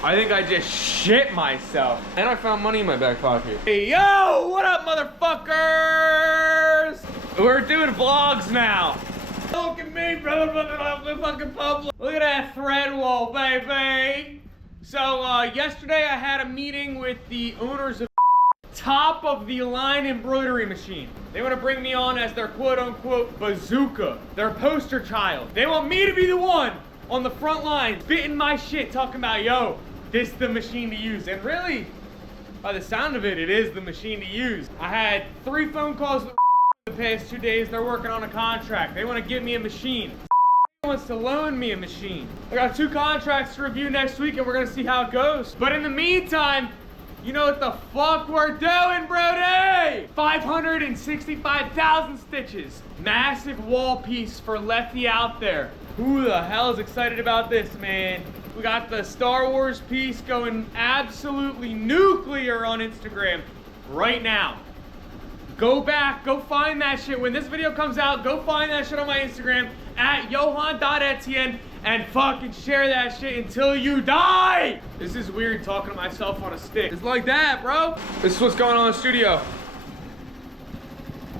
I think I just shit myself. And I found money in my back pocket. Hey, yo, what up, motherfuckers? We're doing vlogs now. Look at me, brother, fucking public. Look at that thread wall, baby. So, yesterday I had a meeting with the owners of top of the line embroidery machine. They want to bring me on as their quote-unquote bazooka, their poster child. They want me to be the one on the front line, spitting my shit, talking about, yo, this is the machine to use. And really, by the sound of it, it is the machine to use. I had 3 phone calls with the past 2 days. They're working on a contract. They want to give me a machine. Wants to loan me a machine. I got 2 contracts to review next week and we're gonna see how it goes. But in the meantime, you know what the fuck we're doing, Brody? 565,000 stitches. Massive wall piece for Lefty out there. Who the hell is excited about this, man? We got the Star Wars piece going absolutely nuclear on Instagram right now. Go back, go find that shit. When this video comes out, go find that shit on my Instagram at johan.etienne and fucking share that shit until you die. This is weird talking to myself on a stick. It's like that, bro. This is what's going on in the studio.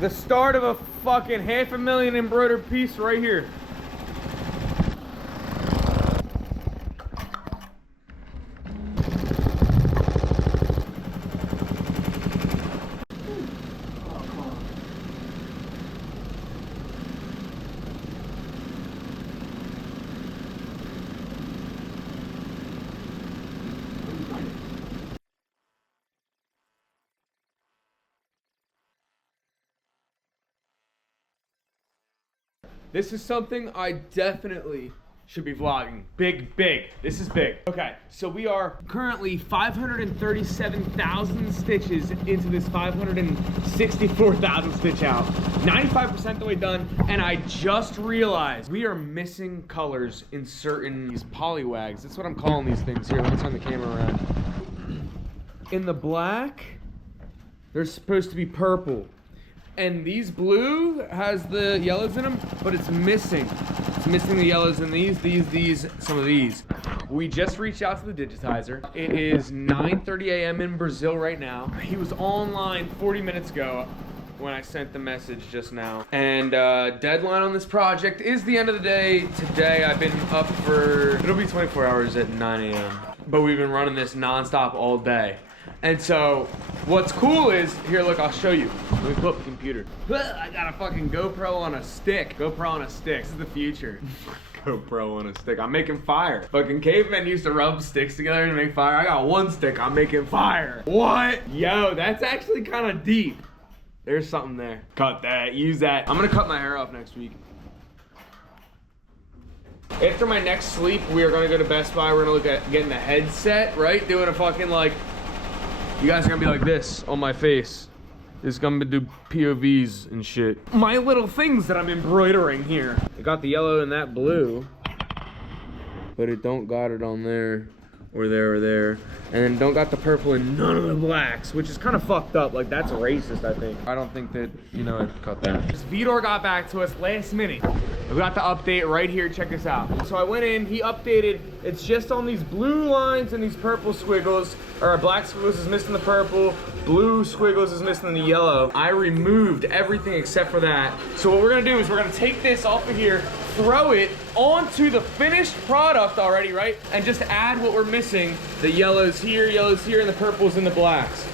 The start of a fucking $500,000 embroidered piece right here. This is something I definitely should be vlogging. Big. This is big. Okay, so we are currently 537,000 stitches into this 564,000 stitch out. 95% the way done, and I just realized we are missing colors in certain these polywags. That's what I'm calling these things. Here, let me turn the camera around. In the black, they're supposed to be purple. And these blue has the yellows in them, but it's missing. It's missing the yellows in these, some of these. We just reached out to the digitizer. It is 9:30 a.m. in Brazil right now. He was online 40 minutes ago when I sent the message just now. And deadline on this project is the end of the day. Today I've been up for, it'll be 24 hours at 9 a.m. But we've been running this nonstop all day. And so, what's cool is, here, look, I'll show you. Let me pull up the computer. I got a fucking GoPro on a stick. GoPro on a stick. This is the future. GoPro on a stick. I'm making fire. Fucking cavemen used to rub sticks together to make fire. I got 1 stick. I'm making fire. What? Yo, that's actually kind of deep. There's something there. Cut that. Use that. I'm gonna cut my hair off next week. After my next sleep, we are gonna go to Best Buy. We're gonna look at getting a headset, right? Doing a fucking like, you guys are gonna be like this on my face. It's gonna do POVs and shit. My little things that I'm embroidering here. I got the yellow and that blue, but it don't got it on there, or there, or there. And then don't got the purple and none of the blacks, which is kind of fucked up. Like, that's racist, I think. I don't think that, you know, I'd cut that. Vidor got back to us last minute. We got the update right here, check this out. So I went in, he updated, it's just on these blue lines and these purple squiggles, or black squiggles is missing the purple, blue squiggles is missing the yellow. I removed everything except for that. So what we're gonna do is we're gonna take this off of here, throw it onto the finished product already, right? And just add what we're missing, the yellows here, and the purples and the blacks.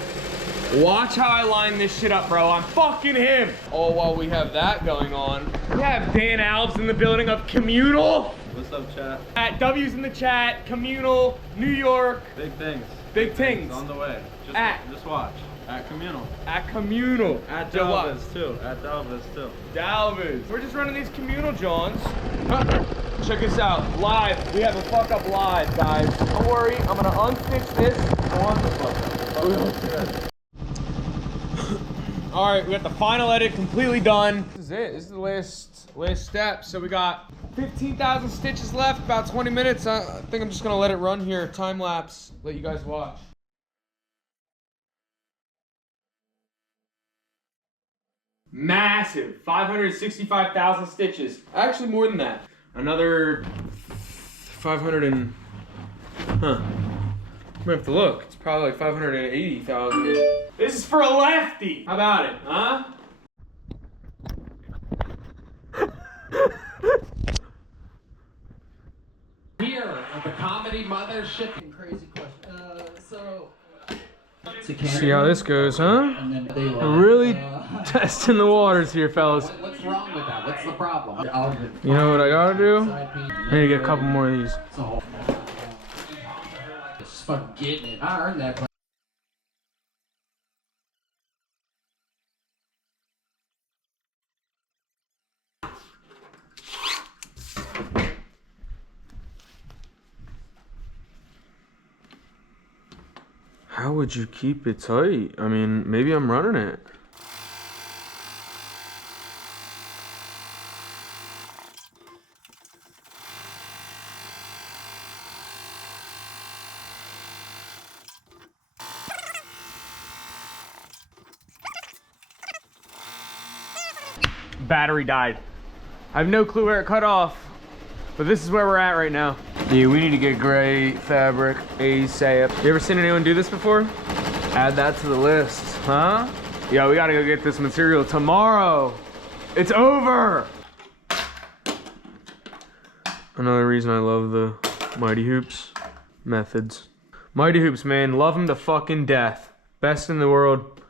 Watch how I line this shit up, bro. I'm fucking him. All while we have that going on, we have Dan Alves in the building of Communal. What's up, chat? At W's in the chat, Communal, New York. Big things. Big things. On the way. Just watch. At Communal. At Communal. At Dalvis, too. At Dalvis, too. Dalvis. We're just running these Communal Johns. Check this out. Live. We have a fuck up live, guys. Don't worry. I'm going to unstitch this on the fuck up. All right, we got the final edit completely done. This is it. This is the last step. So we got 15,000 stitches left, about 20 minutes. I think I'm just gonna let it run here, time lapse, let you guys watch. Massive, 565,000 stitches. Actually more than that. Another 500 and, We have to look. It's probably like 580,000. This is for a lefty. How about it, huh? Here at the comedy mothership. Crazy question. See how this goes, huh? And then they We're really testing the waters here, fellas. what's wrong with that? What's the problem? You know what I gotta do? I need to get a couple more of these. Just fucking getting it. I earned that. How would you keep it tight? I mean, maybe I'm running it. Battery died. I have no clue where it cut off, but this is where we're at right now. Yeah, we need to get great fabric ASAP. You ever seen anyone do this before? Add that to the list, huh? Yeah, we gotta go get this material tomorrow. It's over. Another reason I love the Mighty Hoops methods. Mighty Hoops, man, love them to fucking death. Best in the world,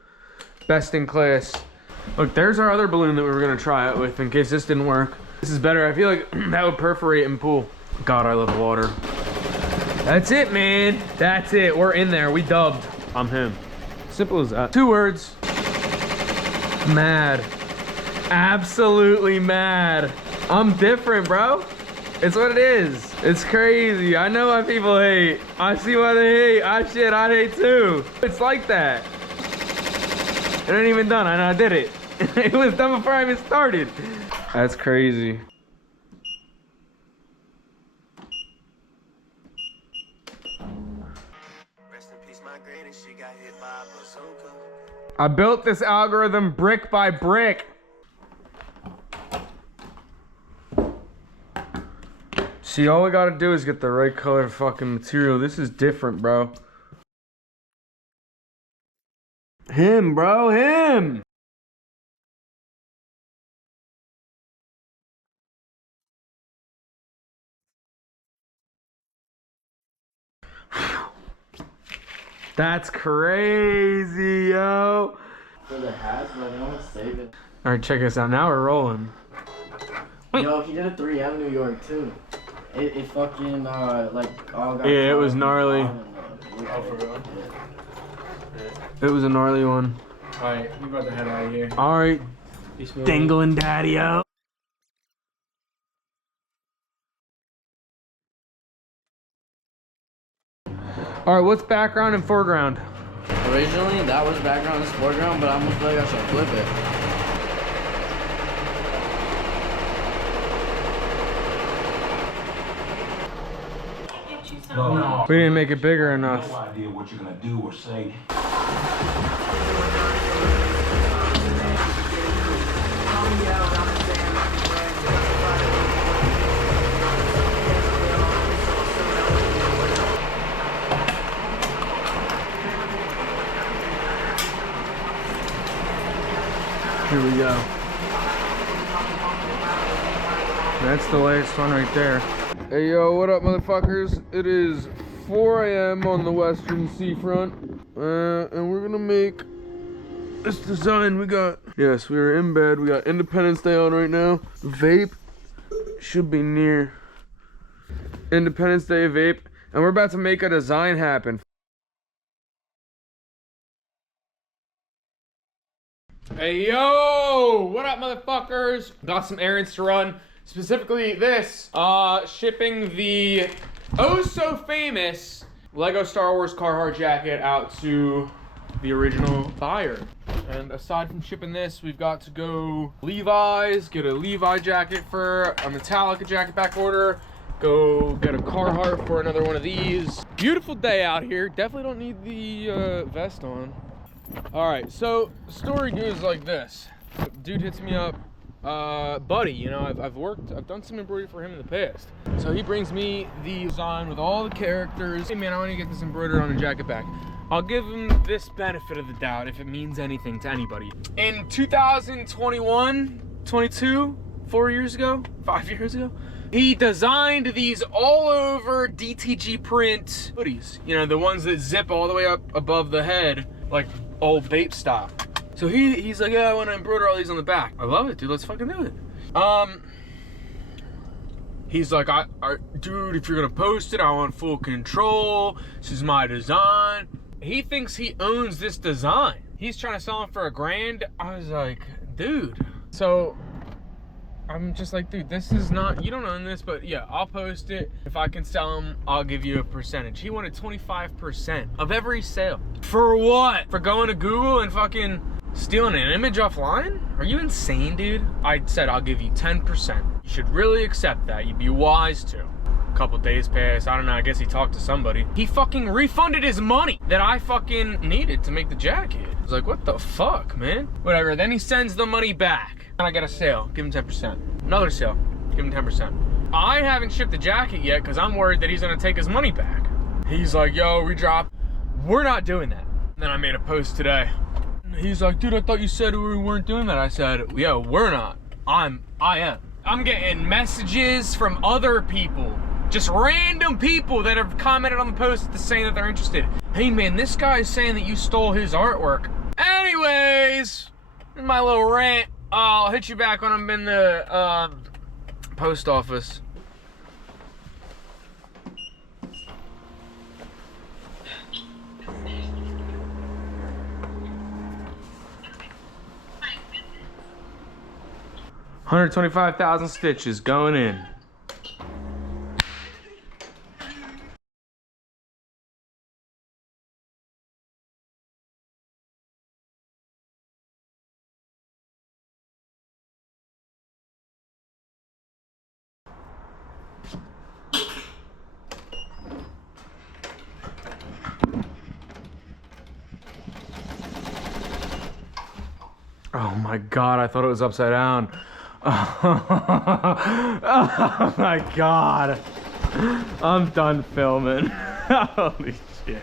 best in class. Look, there's our other balloon that we were gonna try it with in case this didn't work. This is better. I feel like that would perforate and pull. God, I love water. That's it, man. That's it. We're in there. We dubbed. I'm him. Simple as that. 2 words. Mad. Absolutely mad. I'm different, bro. It's what it is. It's crazy. I know why people hate. I see why they hate. I hate too. It's like that. It ain't even done. I know I did it. It was done before I even started. That's crazy. I built this algorithm brick by brick. See, all we gotta do is get the right color fucking material. This is different, bro. Him, bro, him! That's crazy, yo. For the hats, but I don't save it. All right, check this out. Now we're rolling. Yo, he did a 3M New York too. It fucking like all got. Yeah, it was gnarly. Oh, for real? It was a gnarly one. All right, we about to head out of here. All right, dingling daddy out. All right, what's background and foreground? Originally, that was background and foreground, but I almost feel like I should flip it. No. We didn't make it bigger enough. No idea what you're gonna do or say. Here we go. That's the last one right there. Hey yo, what up motherfuckers? It is 4 a.m. on the western seafront. And we're gonna make this design. We are in bed. We got Independence Day on right now. Vape should be near. Independence Day vape. And we're about to make a design happen. Hey yo, what up motherfuckers? Got some errands to run, specifically this, shipping the oh so famous Lego Star Wars Carhartt jacket out to the original buyer. And aside from shipping this, we've got to go Levi's, get a Levi jacket for a Metallica jacket back order, go get a Carhartt for another one of these. Beautiful day out here, definitely don't need the vest on. All right, so story goes like this. Dude hits me up buddy. You know, I've done some embroidery for him in the past. So he brings me the design with all the characters. Hey man, I want to get this embroidered on a jacket back. I'll give him this benefit of the doubt if it means anything to anybody. In 2021, 22, 4 years ago, 5 years ago, he designed these all over DTG print hoodies. You know, the ones that zip all the way up above the head, like old vape style. So he's like, yeah, I want to embroider all these on the back. I love it, dude. Let's fucking do it. He's like, dude, if you're gonna post it, I want full control. This is my design. He thinks he owns this design. He's trying to sell them for $1,000. I was like, dude. So I'm just like, dude, this is not, you don't own this, but yeah, I'll post it. If I can sell them, I'll give you a percentage. He wanted 25% of every sale. For what? For going to Google and fucking stealing an image offline? Are you insane, dude? I said, I'll give you 10%. You should really accept that. You'd be wise to. A couple days passed. I don't know. I guess he talked to somebody. He fucking refunded his money that I fucking needed to make the jacket. I was like, what the fuck, man? Whatever. Then he sends the money back. And I get a sale. Give him 10%. Another sale. Give him 10%. I haven't shipped the jacket yet because I'm worried that he's going to take his money back. He's like, yo, redrop. We're not doing that. And then I made a post today. He's like, dude, I thought you said we weren't doing that. I said, yeah, we're not. I am. I'm getting messages from other people. Just random people that have commented on the post saying that they're interested. Hey man, this guy's saying that you stole his artwork. Anyways, my little rant. I'll hit you back when I'm in the post office. $125,000 stitches going in. Oh my God, I thought it was upside down. Oh my God. I'm done filming. Holy shit.